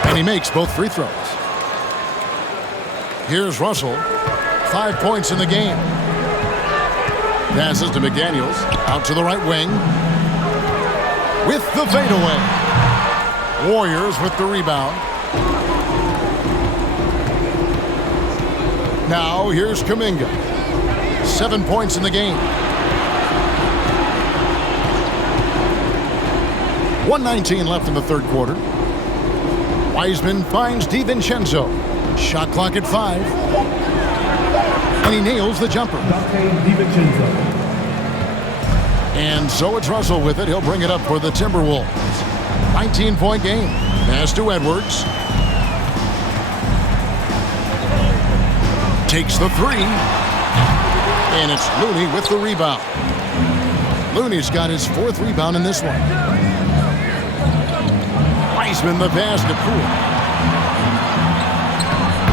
And he makes both free throws. Here's Russell. 5 points in the game. Passes to McDaniels. Out to the right wing. With the fadeaway. Warriors with the rebound. Now here's Kuminga. 7 points in the game. 1:19 left in the third quarter. Wiseman finds DiVincenzo. Shot clock at 5. And he nails the jumper. And so it's Russell with it. He'll bring it up for the Timberwolves. 19-point game. Pass to Edwards. Takes the 3. And it's Looney with the rebound. Looney's got his 4th rebound in this one. Wiseman the pass to Poole.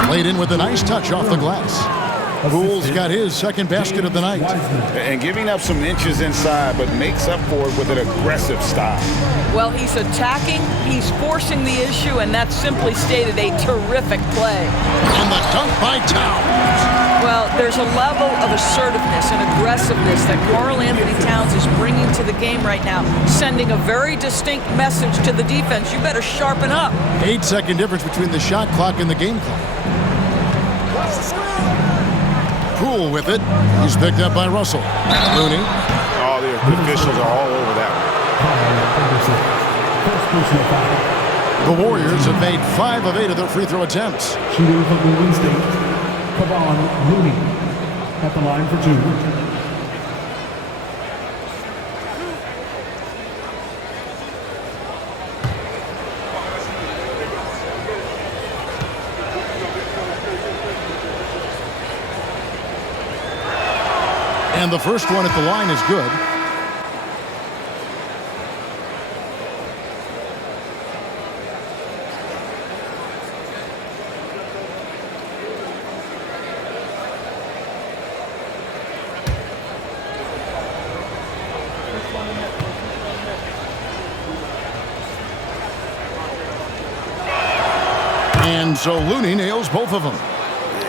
Played in with a nice touch off the glass. Poole's got his 2nd basket of the night. And giving up some inches inside, but makes up for it with an aggressive style. Well, he's attacking, he's forcing the issue, and that's simply stated a terrific play. And the dunk by Towns. Well, there's a level of assertiveness and aggressiveness that Karl Anthony Towns is bringing to the game right now, sending a very distinct message to the defense. You better sharpen up. 8-second difference between the shot clock and the game clock. Poole with it. He's picked up by Russell. Looney. Oh, the officials are all over that one. The Warriors have made 5 of 8 of their free throw attempts. Shooting for Golden State, Kevon Looney at the line for 2. And the first one at the line is good. And so Looney nails both of them.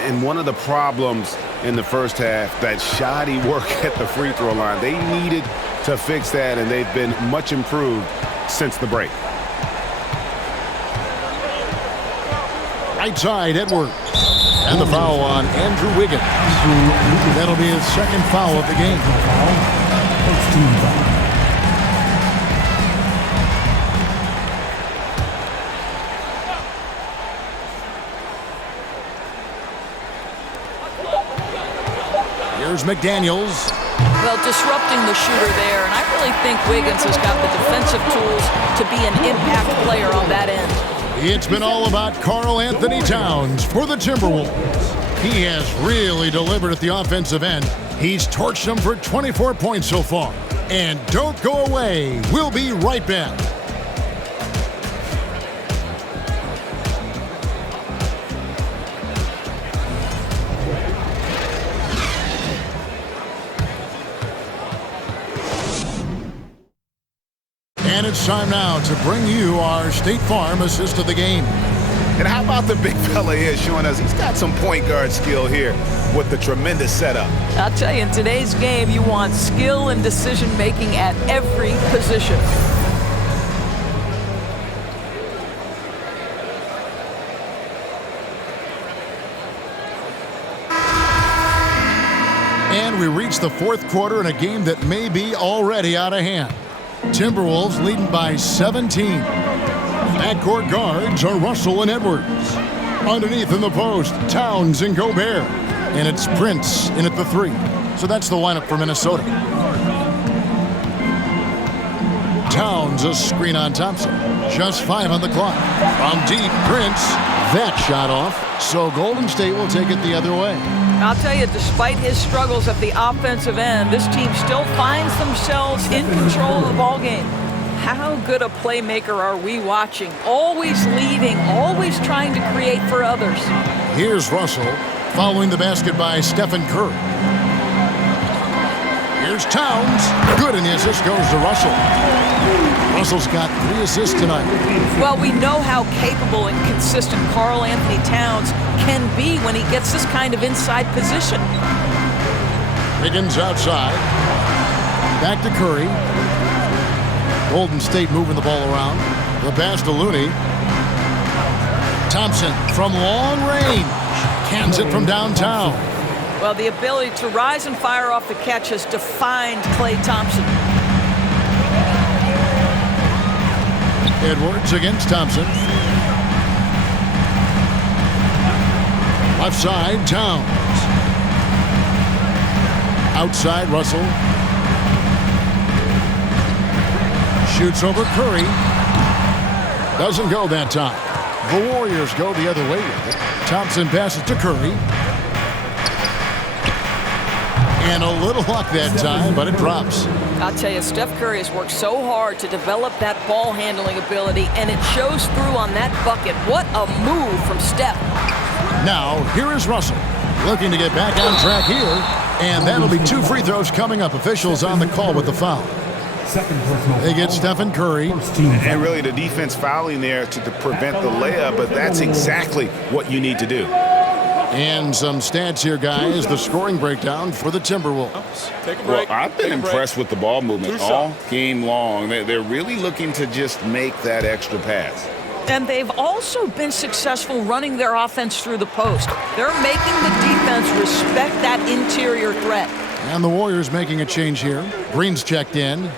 And one of the problems in the first half, that shoddy work at the free throw line. They needed to fix that, and they've been much improved since the break. Right side, Edwards. And the foul on Andrew Wiggins. That'll be his 2nd foul of the game. First team foul. Here's McDaniels. Well, disrupting the shooter there, and I really think Wiggins has got the defensive tools to be an impact player on that end. It's been all about Karl Anthony Towns for the Timberwolves. He has really delivered at the offensive end. He's torched them for 24 points so far. And don't go away. We'll be right back. And it's time now to bring you our State Farm assist of the game. And how about the big fella here showing us he's got some point guard skill here with the tremendous setup. I'll tell you, in today's game, you want skill and decision-making at every position. And we reach the 4th quarter in a game that may be already out of hand. Timberwolves leading by 17. Backcourt guards are Russell and Edwards. Underneath in the post, Towns and Gobert. And it's Prince in at the 3. So that's the lineup for Minnesota. Towns a screen on Thompson. Just 5 on the clock. From deep, Prince. That shot off. So Golden State will take it the other way. I'll tell you, despite his struggles at the offensive end, this team still finds themselves in control of the ballgame. How good a playmaker are we watching? Always leading, always trying to create for others. Here's Russell, following the basket by Stephen Curry. Here's Towns. Good, and the assist goes to Russell. Russell's got 3 assists tonight. Well, we know how capable and consistent Karl Anthony Towns can be when he gets this kind of inside position. Wiggins outside. Back to Curry. Golden State moving the ball around. The pass to Looney. Thompson from long range. Cans it from downtown. Well, the ability to rise and fire off the catch has defined Klay Thompson. Edwards against Thompson. Left side, Towns. Outside, Russell. Shoots over Curry. Doesn't go that time. The Warriors go the other way with it. Thompson passes to Curry. And a little luck that time, but it drops. I'll tell you, Steph Curry has worked so hard to develop that ball handling ability, and it shows through on that bucket. What a move from Steph. Now, here is Russell, looking to get back on track here, and that'll be 2 free throws coming up. Officials on the call with the foul. They get Stephen Curry. And really the defense fouling there to prevent the layup, but that's exactly what you need to do. And some stats here, guys. The scoring breakdown for the Timberwolves. Take a break. Well, I've been impressed with the ball movement all game long. They're really looking to just make that extra pass. And they've also been successful running their offense through the post. They're making the defense respect that interior threat. And the Warriors making a change here. Green's checked in.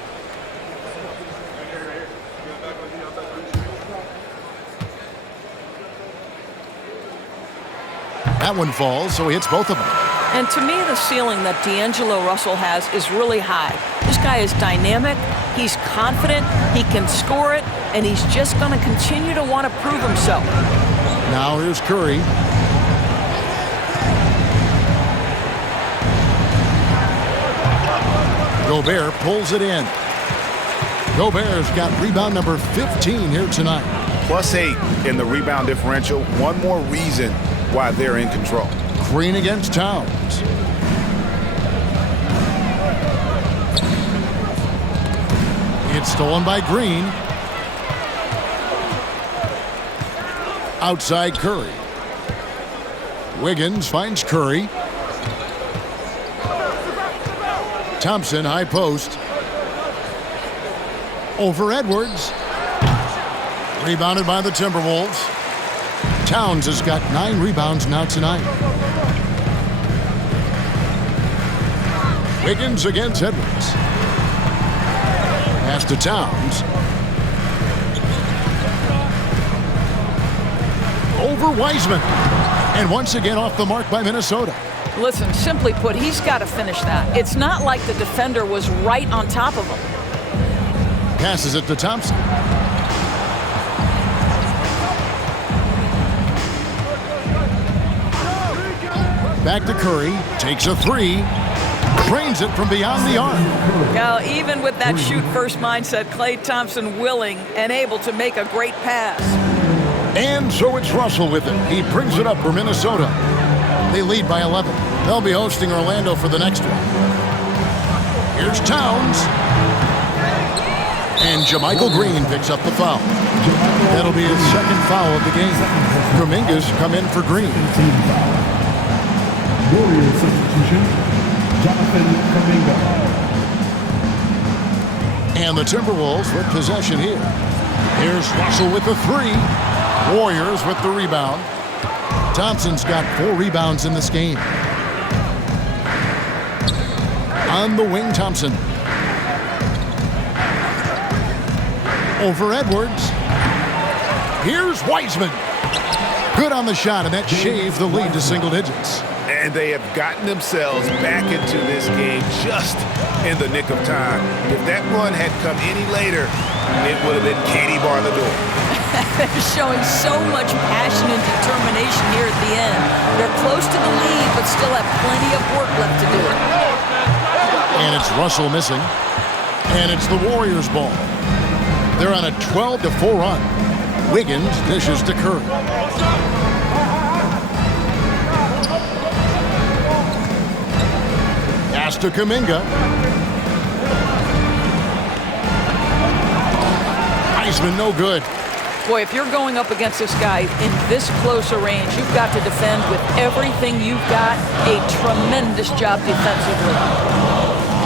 That one falls, so he hits both of them. And to me, the ceiling that D'Angelo Russell has is really high. This guy is dynamic, he's confident, he can score it, and he's just going to continue to want to prove himself. Now here's Curry. Gobert pulls it in. Gobert's got rebound number 15 here tonight. +8 in the rebound differential. One more reason why they're in control. Green against Towns. It's stolen by Green. Outside Curry. Wiggins finds Curry. Thompson, high post. Over Edwards. Rebounded by the Timberwolves. Towns has got 9 rebounds now tonight. Wiggins against Edwards. Pass to Towns. Over Wiseman. And once again off the mark by Minnesota. Listen, simply put, he's got to finish that. It's not like the defender was right on top of him. Passes it to Thompson. Back to Curry. Takes a 3. Drains it from beyond the arc. Now, even with that shoot-first mindset, Klay Thompson willing and able to make a great pass. And so it's Russell with it. He brings it up for Minnesota. They lead by 11. They'll be hosting Orlando for the next one. Here's Towns. And JaMychal Green picks up the foul. That'll be his second foul of the game. Kuminga's come in for Green. Warriors substitution, Jonathan Kuminga. And the Timberwolves with possession here. Here's Russell with the 3. Warriors with the rebound. Thompson's got 4 rebounds in this game. On the wing, Thompson. Over Edwards. Here's Wiseman. Good on the shot, and that shaved the lead to single digits. And they have gotten themselves back into this game just in the nick of time. If that run had come any later, it would have been Katie bar the door. They're showing so much passion and determination here at the end. They're close to the lead, but still have plenty of work left to do. And it's Russell missing. And it's the Warriors' ball. They're on a 12-4 run. Wiggins dishes to Curry. Pass to Kuminga. Wiseman no good. Boy, if you're going up against this guy in this close a range, you've got to defend with everything you've got. A tremendous job defensively.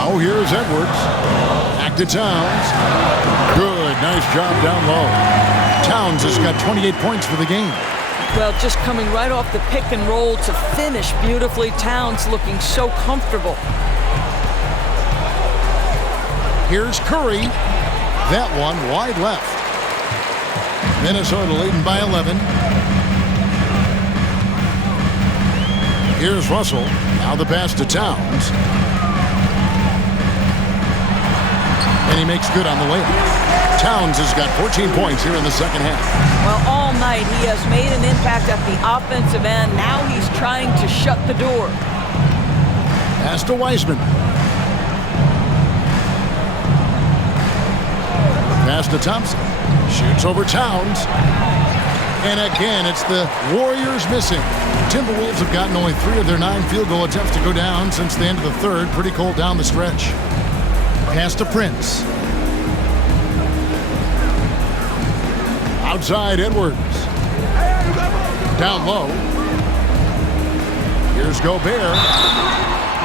Oh, here's Edwards. Back to Towns. Good, nice job down low. Towns has got 28 points for the game. Well, just coming right off the pick and roll to finish beautifully. Towns looking so comfortable. Here's Curry. That one wide left. Minnesota leading by 11. Here's Russell. Now the pass to Towns. And he makes good on the layup. Towns has got 14 points here in the second half. Well, all night he has made an impact at the offensive end. Now he's trying to shut the door. Pass to Wiseman. Pass to Thompson. Shoots over Towns. And again, it's the Warriors missing. Timberwolves have gotten only 3 of their 9 field goal attempts to go down since the end of the third. Pretty cold down the stretch. Pass to Prince. Outside Edwards. Down low. Here's Gobert.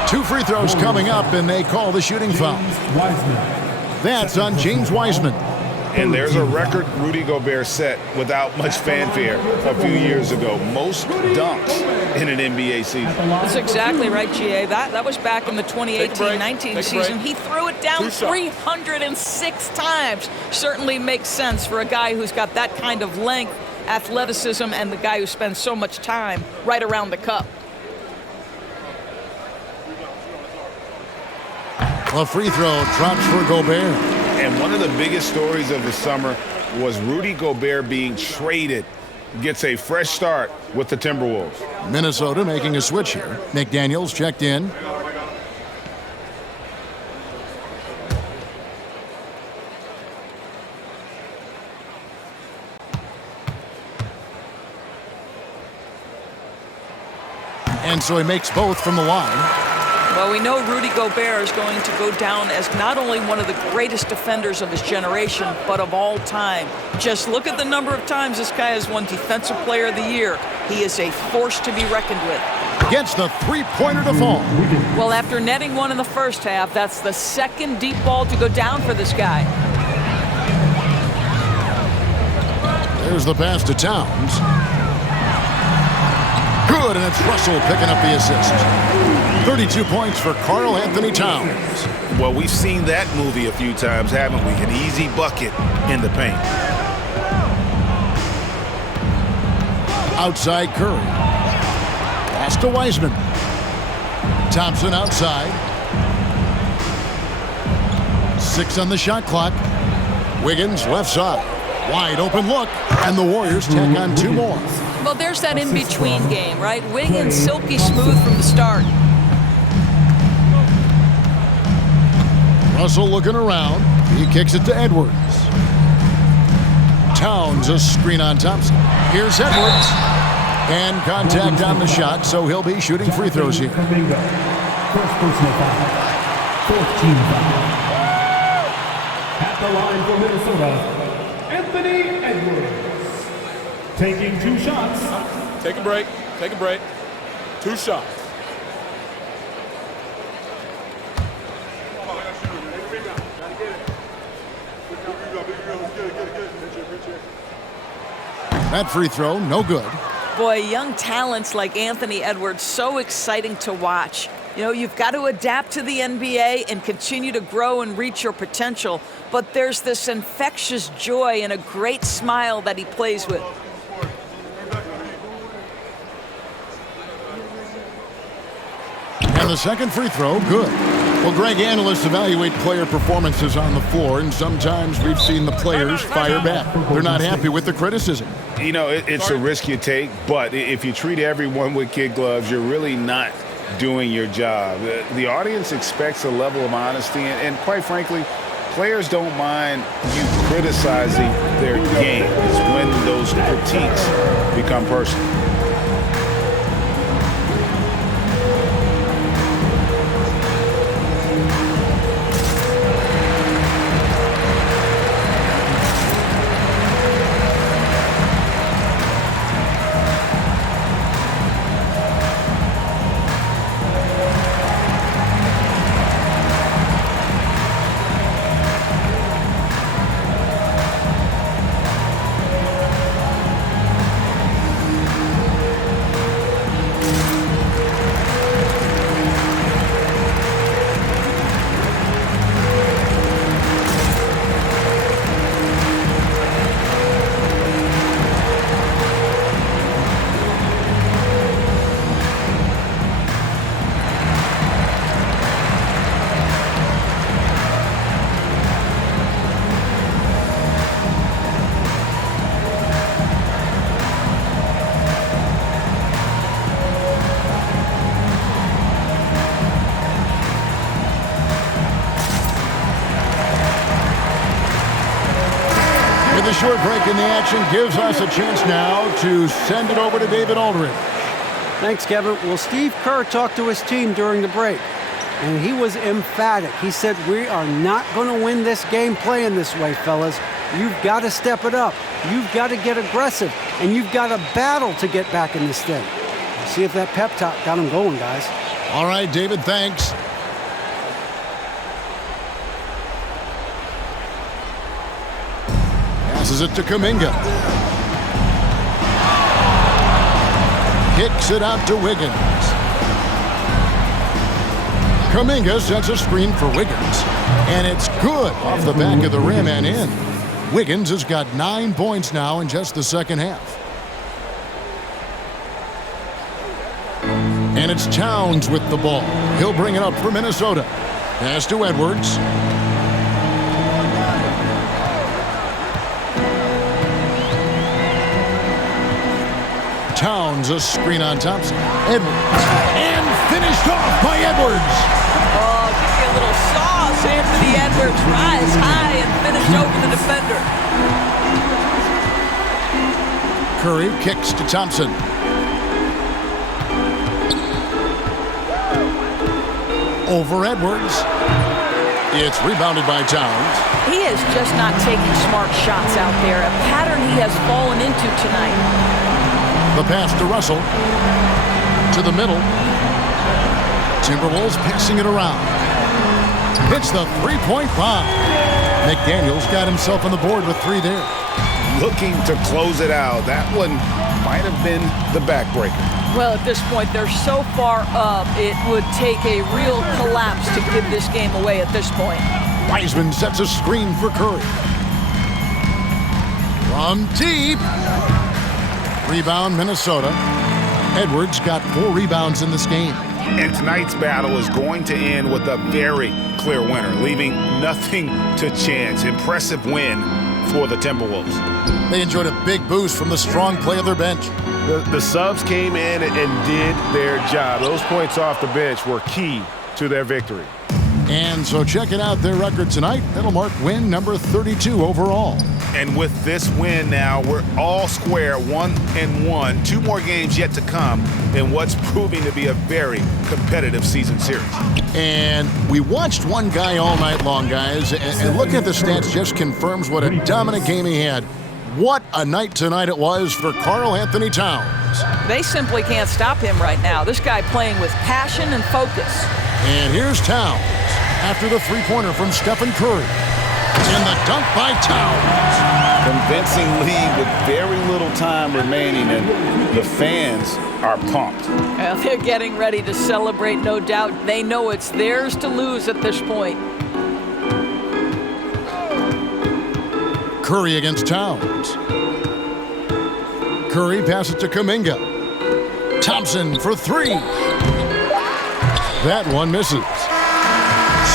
2 free throws coming up, and they call the shooting foul. That's on James Wiseman. And there's a record Rudy Gobert set without much fanfare a few years ago. Most dunks in an NBA season. That's exactly right, GA. That was back in the 2018-19 season. He threw it down 306 times. Certainly makes sense for a guy who's got that kind of length, athleticism, and the guy who spends so much time right around the cup. A free throw drops for Gobert. And one of the biggest stories of the summer was Rudy Gobert being traded. Gets a fresh start with the Timberwolves. Minnesota making a switch here. McDaniels checked in. And so he makes both from the line. Well, we know Rudy Gobert is going to go down as not only one of the greatest defenders of his generation, but of all time. Just look at the number of times this guy has won Defensive Player of the Year. He is a force to be reckoned with. Gets the three-pointer to fall. Well, after netting one in the first half, that's the second deep ball to go down for this guy. There's the pass to Towns. Good, and it's Russell picking up the assist. 32 points for Karl Anthony Towns. Well, we've seen that movie a few times, haven't we? An easy bucket in the paint. Outside Curry. Pass to Wiseman. Thompson outside. 6 on the shot clock. Wiggins left side. Wide open look, and the Warriors tack on 2 more. Well, there's that in-between game, right? Wiggins silky smooth from the start. Russell looking around. He kicks it to Edwards. Towns a screen on Thompson. Here's Edwards. And contact on the shot, so he'll be shooting free throws here. First personal foul. 14 foul. At the line for Minnesota, Anthony Edwards. Taking 2 shots. Take a break. Take a break. 2 shots. That free throw, no good. Boy, young talents like Anthony Edwards, so exciting to watch. You know, you've got to adapt to the NBA and continue to grow and reach your potential. But there's this infectious joy and a great smile that he plays with. And the second free throw, good. Well, Greg, analysts evaluate player performances on the floor, and sometimes we've seen the players fire back. They're not happy with the criticism. You know, it's a risk you take, but if you treat everyone with kid gloves, you're really not doing your job. The audience expects a level of honesty, and quite frankly, players don't mind you criticizing their game. It's when those critiques become personal. The short break in the action gives us a chance now to send it over to David Aldridge. Thanks, Kevin. Well, Steve Kerr talked to his team during the break, and he was emphatic. He said, we are not going to win this game playing this way, fellas. You've got to step it up. You've got to get aggressive, and you've got to battle to get back in this thing. See if that pep talk got him going, guys. All right, David, thanks. Passes it to Kuminga. Kicks it out to Wiggins. Kuminga sets a screen for Wiggins. And it's good off the back of the rim and in. Wiggins has got 9 points now in just the second half. And it's Towns with the ball. He'll bring it up for Minnesota. Pass to Edwards. Towns, a screen on Thompson. Edwards. And finished off by Edwards. Oh, give me a little sauce. Anthony Edwards rise high and finish over the defender. Curry kicks to Thompson. Over Edwards. It's rebounded by Towns. He is just not taking smart shots out there. A pattern he has fallen into tonight. The pass to Russell. To the middle. Timberwolves passing it around. Hits the three-point bomb. McDaniels got himself on the board with 3 there. Looking to close it out. That one might have been the backbreaker. Well, at this point, they're so far up, it would take a real collapse to give this game away at this point. Wiseman sets a screen for Curry. From deep. Rebound, Minnesota. Edwards got 4 rebounds in this game. And tonight's battle is going to end with a very clear winner, leaving nothing to chance. Impressive win for the Timberwolves. They enjoyed a big boost from the strong play of their bench. The subs came in and did their job. Those points off the bench were key to their victory. And so checking out their record tonight, that'll mark win number 32 overall. And with this win now, we're all square, 1-1. 2 more games yet to come in what's proving to be a very competitive season series. And we watched one guy all night long, guys, and looking at the stats just confirms what a dominant game he had. What a night tonight it was for Karl Anthony Towns. They simply can't stop him right now. This guy playing with passion and focus. And here's Towns after the three-pointer from Stephen Curry. And the dunk by Towns. Convincing lead with very little time remaining, and the fans are pumped. Well, they're getting ready to celebrate, no doubt. They know it's theirs to lose at this point. Curry against Towns. Curry passes to Kuminga. Thompson for 3. That one misses.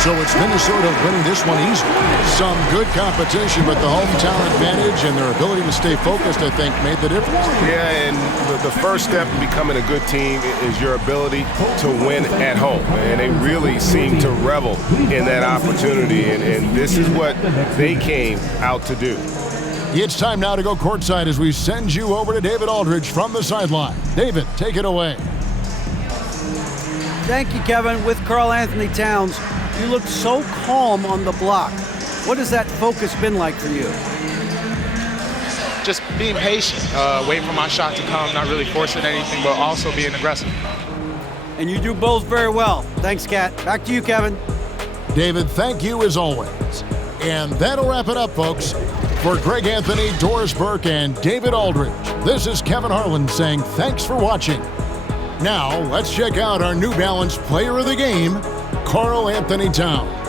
So it's Minnesota winning this one easily. Some good competition, but the hometown advantage and their ability to stay focused, I think, made the difference. Yeah, and the first step in becoming a good team is your ability to win at home. And they really seem to revel in that opportunity, and this is what they came out to do. It's time now to go courtside as we send you over to David Aldridge from the sideline. David, take it away. Thank you, Kevin. With Karl Anthony Towns, you looked so calm on the block. What has that focus been like for you? Just being patient, waiting for my shot to come, not really forcing anything, but also being aggressive. And you do both very well. Thanks, Kat. Back to you, Kevin. David, thank you as always. And that'll wrap it up, folks. For Greg Anthony, Doris Burke, and David Aldridge, this is Kevin Harlan saying thanks for watching. Now, let's check out our New Balance Player of the Game, Karl Anthony Towns.